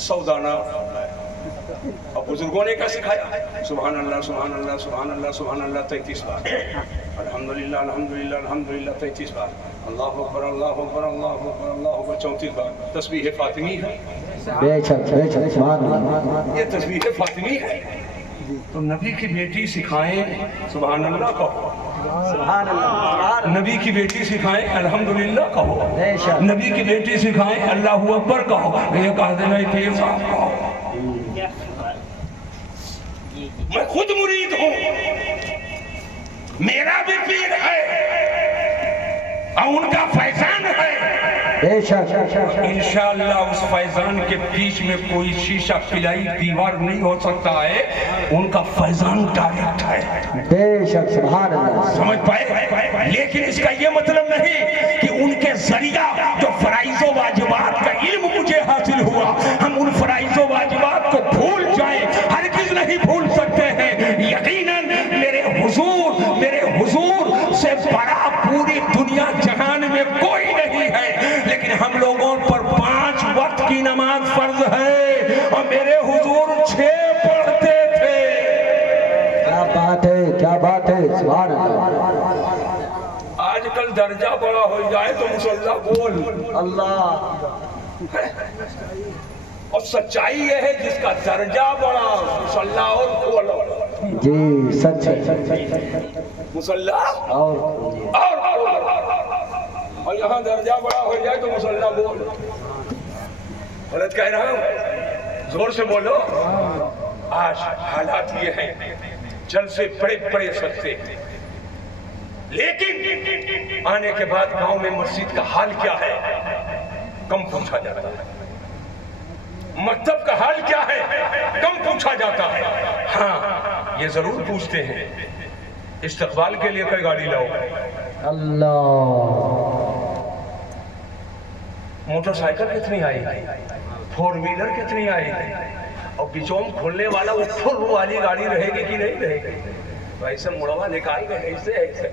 100 दाना। अब बुजुर्गों ने क्या सिखाया? सुभान अल्लाह सुभान अल्लाह सुभान अल्लाह सुभान अल्लाह 33 बार, अल्हम्दुलिल्लाह अल्हम्दुलिल्लाह अल्हम्दुलिल्लाह 33 बार, अल्लाहु अकबर अल्लाहु अकबर अल्लाहु अकबर अल्लाहु अकबर 34 बार। तस्बीह फातिमी है, बेशक सुभान अल्लाह। ये तस्बीह फातिमी है। तो नबी की बेटी सिखाएं सुभान अल्लाह कहो, सुभान अल्लाह। नबी की बेटी सिखाएं अल्हम्दुलिल्लाह कहो, बेशक। नबी की बेटी सिखाएं अल्लाहु अकबर कहो। ये कह देना पीर साहब कहो। मैं खुद मुरीद हूँ, मेरा भी पीर है और उनका फैजान है। बेशक इंशाअल्लाह उस फैजान के बीच में कोई शीशा पिलाई दीवार नहीं हो सकता है, उनका फैजान डायरेक्ट है। बेशक सुभान अल्लाह। समझ पाए? लेकिन इसका ये मतलब नहीं कि उनके जरिया जो फराइजो वाजिबात का इल्म मुझे हासिल हुआ, हम उन फराइजो वाजिबात को भूल जाएं, हरगिज़ नहीं भूल सकते हैं। यकीनन मेरे हुजूर से बड़ा पूरी दुनिया जहान में कोई नहीं है, लेकिन हम लोगों पर 5 वक्त की नमाज फर्ज है और मेरे हुजूर 6 पढ़ते थे। क्या बात है, क्या बात है, सुभान अल्लाह। आजकल दर्जा बड़ा हो जाए तो मुसल्ला बोल अल्लाह। और सच्चाई ये है जिसका दर्जा बड़ा मुसल्ला और बोल जी सच है। मुसल्ला और और यहाँ दर्जा बड़ा हो जाए तो मुसल्ला बोल। गलत कह रहा हूँ? जोर से बोलो। आज हालात ये हैं, जल से बड़े बड़े सस्ते, लेकिन आने के बाद गांव में मस्जिद का हाल क्या है कम पूछा जाता है, मकतब का हाल क्या है कम पूछा जाता है। हाँ ये जरूर पूछते हैं इस्तकबाल के लिए कोई गाड़ी लाओ। अल्लाह। मोटरसाइकिल कितनी आई, 4 व्हीलर कितनी आई, और बिचौम खोलने वाला वो फुल वाली गाड़ी रहेगी कि नहीं रहेगी? तो ऐसे मुड़वा निकाल के ऐसे ऐसे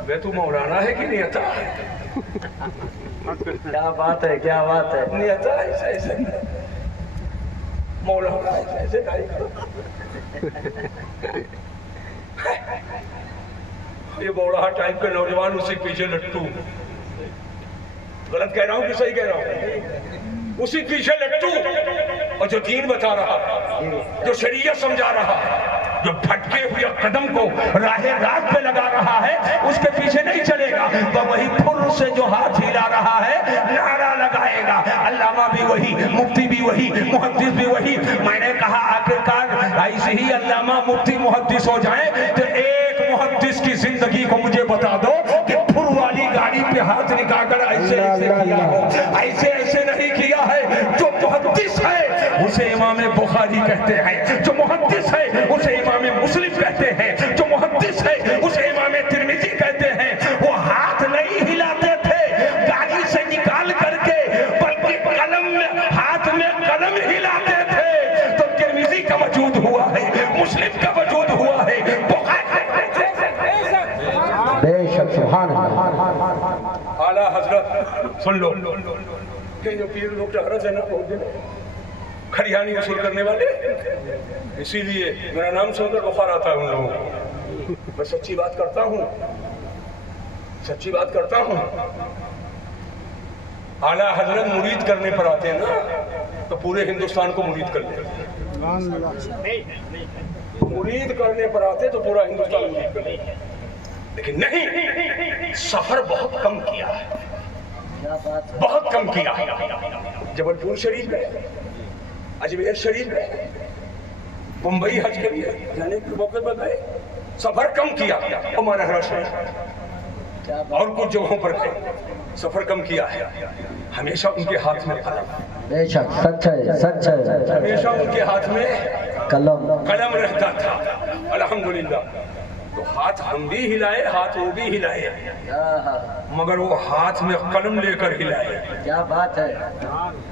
अबे तू मौलाना है कि नहीं आता? क्या बात है, क्या बात है। नहीं आता? ऐसे ऐसे मौलाना ऐसे ऐसे गाड़ी करो। ये बौड़ाहा टाइप के नौजवान उसी पीछे लट्टू। गलत कह रहा हूँ कि सही कह रहा हूँ? उसी पीछे लट्टू, और जो दीन बता रहा, जो शरीयत समझा रहा, जो भटके हुए कदम को राहे रात पे लगा रहा है, उसके पीछे नहीं चलेगा। तो वही फुर से जो हाथ हिला रहा है नारा लगाएगा। अल्लामा भी वही, मुफ्ती भी वही, मुहद्दिस भी वही। मैंने कहा आखिरकार ऐसे ही अल्लामा मुफ्ती मुहद्दिस हो जाए तो एक मुहद्दिस की जिंदगी को मुझे बता दो कि फुर वाली गाड़ी पे हाथ निकालकर ऐसे ऐसे किया हो। ऐसे ऐसे नहीं किया है। जो मुहद्दिस है उसे इमाम बुखारी कहते हैं, जो मुहद्दिस है उसे इमाम मुस्लिम कहते हैं, जो मुहद्दिस है उसे इमाम तिरमिजी कहते हैं। वो हाथ नहीं हिलाते थे गाड़ी से निकाल करके, बल्कि कलम में, हाथ में कलम हिलाते थे। तो तिरमिजी का वजूद हुआ है, मुस्लिम का वजूद हुआ है, बेशक सुभान अल्लाह। आला हजरत सुन लो कि जो पीर लोग टहरत है ना खरियानी वसूल करने वाले, इसीलिए मेरा नाम सुनकर बुखार आता है उन लोगों को। मैं सच्ची बात करता हूँ, सच्ची बात करता हूँ। आला हजरत मुरीद करने पर आते हैं ना तो पूरे हिंदुस्तान को मुरीद कर लेते, मुरीद करने पर आते तो पूरा हिंदुस्तान मुरीद कर लेते। लेकिन नहीं, सफर बहुत कम किया है, बहुत कम किया है। जबलपुर शरीफ गए, अजमेर शरीफ गए, मुंबई हज के लिए जाने के मौके पर गए, सफर कम किया। हमारा शरीफ और कुछ जगहों पर गए, सफर कम किया है। हमेशा उनके हाथ में कलम, बेशक सच है, सच है। हमेशा उनके हाथ में कलम रहता था। अल्हम्दुलिल्लाह। तो हाथ हम भी हिलाए, हाथ वो भी हिलाए, मगर वो हाथ में कलम लेकर हिलाए। क्या बात है।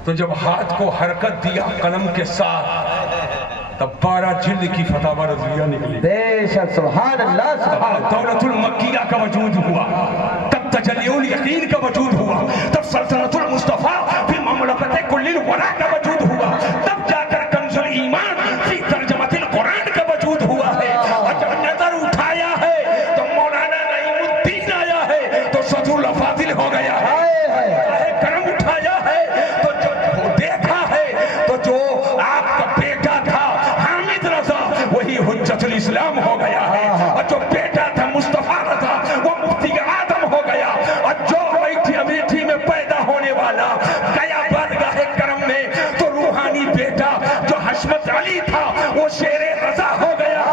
तो जब हाथ को हरकत दिया कलम के साथ, तब 12 जिल्द की फतवा रज़िया निकली। बेशक सुभान अल्लाह, सुभान। दौलतुल मक्किया का वजूद हुआ, तब तजल्लियुल यकीन का वजूद हुआ, तब सल्तनतुल मुस्तफा डाला गया बारगाह करम में, तो रूहानी बेटा जो हशमत अली था वो शेरे रजा हो गया,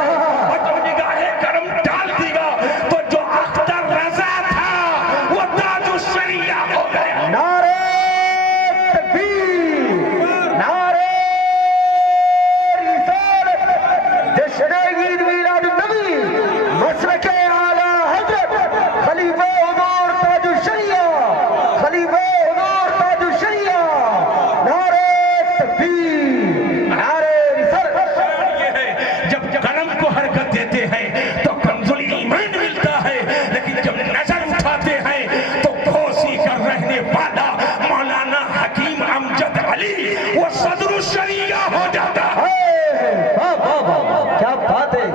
और जब निगाह करम डाल दिया तो जो अख्तर रजा था वो ताजुश शरिया हो गया। नारे तकबीर, नारे रिसालत, जश्न ईद मिलाद नबी, मसलके आला हजरत खलीफा उमर ताजुश शरिया, खलीफा उमर ताजुश शरिया। नारे तकबीर, नारे रिसालत। ये है जब कलम को हरकत देते हैं तो कंजुल ईमान मिलता है, लेकिन जब नजर उठाते हैं तो घोसी कर रहने वाला मौलाना हकीम अमजद अली वो सदरुल शरिया हो जाता है। वाह वाह वाह, क्या बात है।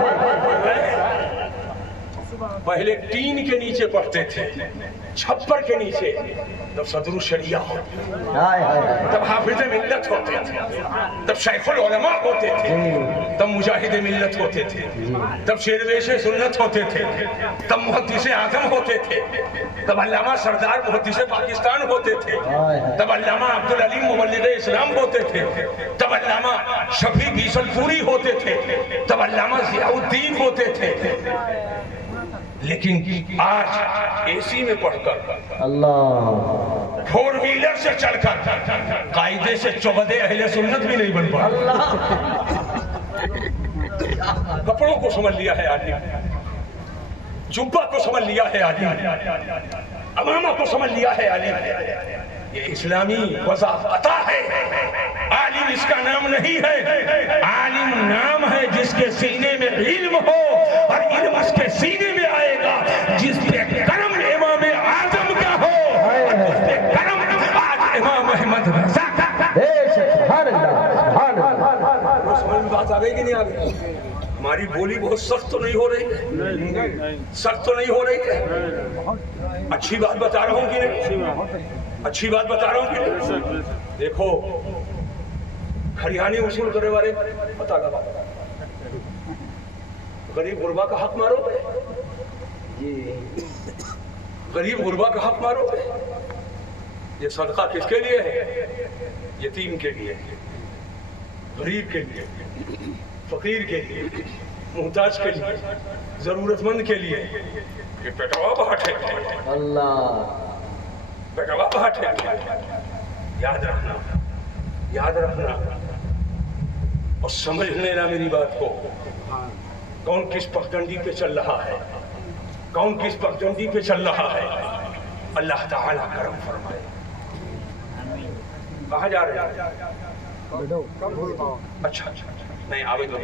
पहले टीन के नीचे पढ़ते थे, छप्पर के नीचे, तब सदरुल शरिया होते, हाय हाय, तब हाफिज मिल्लत होते थे, तब शेखुल उलमा होते थे, तब मुजाहिद मिल्लत होते थे, तब शेरवेश सुन्नत होते थे, तब मुहद्दिस आजम होते थे, तब अल्लामा सरदार मुहद्दिस पाकिस्तान होते थे, तब अल्लामा अब्दुल अलीम मुबल्लिग इस्लाम होते थे, तब अल्लामा शफी बीसलपुरी होते थे, तब अल्लामा जियाउद्दीन होते थे। लेकिन आज एसी में पढ़कर, अल्लाह, फोर व्हीलर से चलकर कायदे से चौबदे अहले सुन्नत भी नहीं बन पा। कपड़ों को समझ लिया है आदमी, जुब्बा को समझ लिया है आदमी, अमामा को समझ लिया है आलिम। ये इस्लामी वज़ाफ़ता है। आलिम इसका नाम नहीं है, आलिम नाम है जिसके सीने में इल्म हो, और इल्म उसके सीने में आएगा जिस पे करम इमाम आज़म का हो, और जिस पे करम आज इमाम अहमद रज़ा का। सुभान अल्लाह, सुभान अल्लाह। समझ में बात आ गई कि नहीं आ गई? हमारी बोली बहुत सख्त तो नहीं हो रही है? सख्त तो नहीं हो रही है? अच्छी बात बता रहा हूँ कि नहीं? अच्छी बात बता रहा हूँ कि नहीं? देखो, खरियानी उसूल करने वाले पता लगा, गरीब गुरबा का हक मारोगे, गरीब गुरबा का हक मारोगे। ये सदका किसके लिए है? यतीम के लिए, गरीब के लिए, फकीर के लिए, मुहताज के लिए, जरूरतमंद के लिए। ये पेटवा बाट है, अल्लाह, पेटवा बाट है। याद रखना, याद रखना, और समझ लेना मेरी बात को। कौन किस पगडंडी पे चल रहा है, कौन किस पगडंडी पे चल रहा है, अल्लाह ताला करम फरमाए। कहाँ जा रहे हैं? अच्छा अच्छा, नहीं आवे तो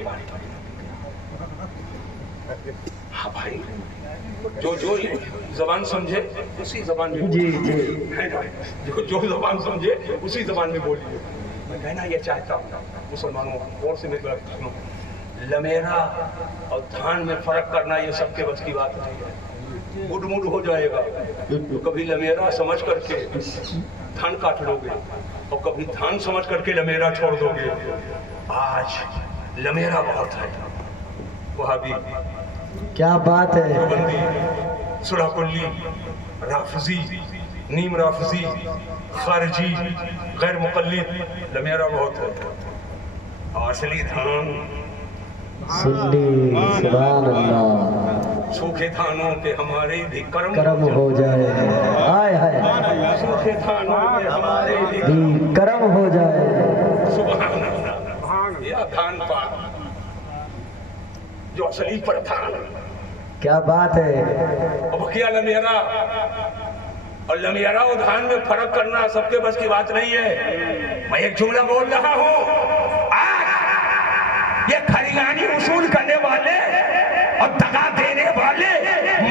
हाँ भाई, जो जो जबान समझे उसी जबान में जी बोलिए। जी, जो जबान समझे उसी जबान में बोलिए। मैं कहना ये चाहता हूँ मुसलमानों को, और से मेरी बात सुनो, लमेरा और धान में फर्क करना ये सबके बस की बात नहीं है। मुड हो जाएगा तो कभी लमेरा समझ करके धान काट लोगे, और कभी धान समझ करके लमेरा छोड़ दोगे। आज लमेरा बहुत है, वहाबी, क्या बात है। देवबंदी, सुलहकुल्ली, राफजी, नीम राफजी, खारजी, गैर मुक़ल्लिद, लमेरा बहुत है। और असली धान सुन्नी, सुभान अल्लाह। सूखे धानों पे हमारे भी करम हो जाए, हाय हाय, सूखे धानों पे हमारे भी भी करम हो जाए। सुभान अल्लाह। या धान पाक जो असली पर धान, क्या बात है। अब क्या लमेरा और लमेरा और धान में फर्क करना सबके बस की बात नहीं है। मैं एक जुमला बोल रहा हूँ, आज ये खरियानी उसूल करने वाले और दगा देने वाले,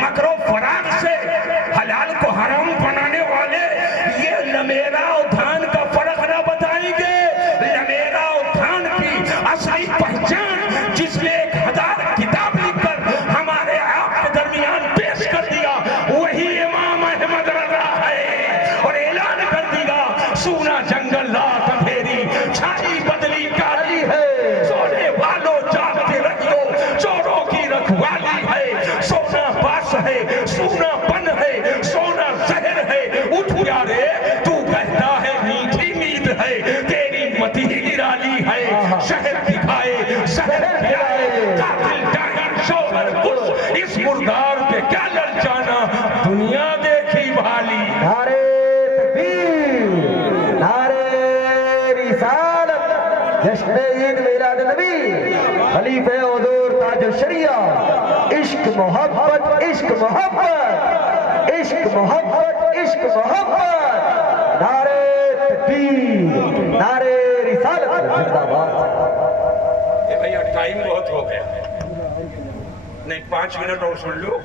मकरो फराग से हलाल को हराम बनाने वाले, ये लमेरा और धान का फर्क ना बताएंगे। लमेरा और धान की असली पहचान जिसने 1000 किताब लिखकर हमारे आपके दरमियान पेश कर दिया, वही इमाम अहमद रज़ा है। और ऐलान कर दिया, सूना जंगल रात अंधेरी, छाई बदली काली है, सोने वालों जागते रहियो, चोरों की रखवाली है। सोना पास है, सोना बन है, सोना जहर है, उठ जा रे तू कहता है جشن عید میلاد نبی خلیفہ حضور تاج الشریعہ عشق محبت عشق محبت عشق محبت عشق محبت نعرے تکبیر نعرے رسالت زندہ باد بھیا ٹائم بہت ہو گیا نہیں 5 منٹ اور سن لو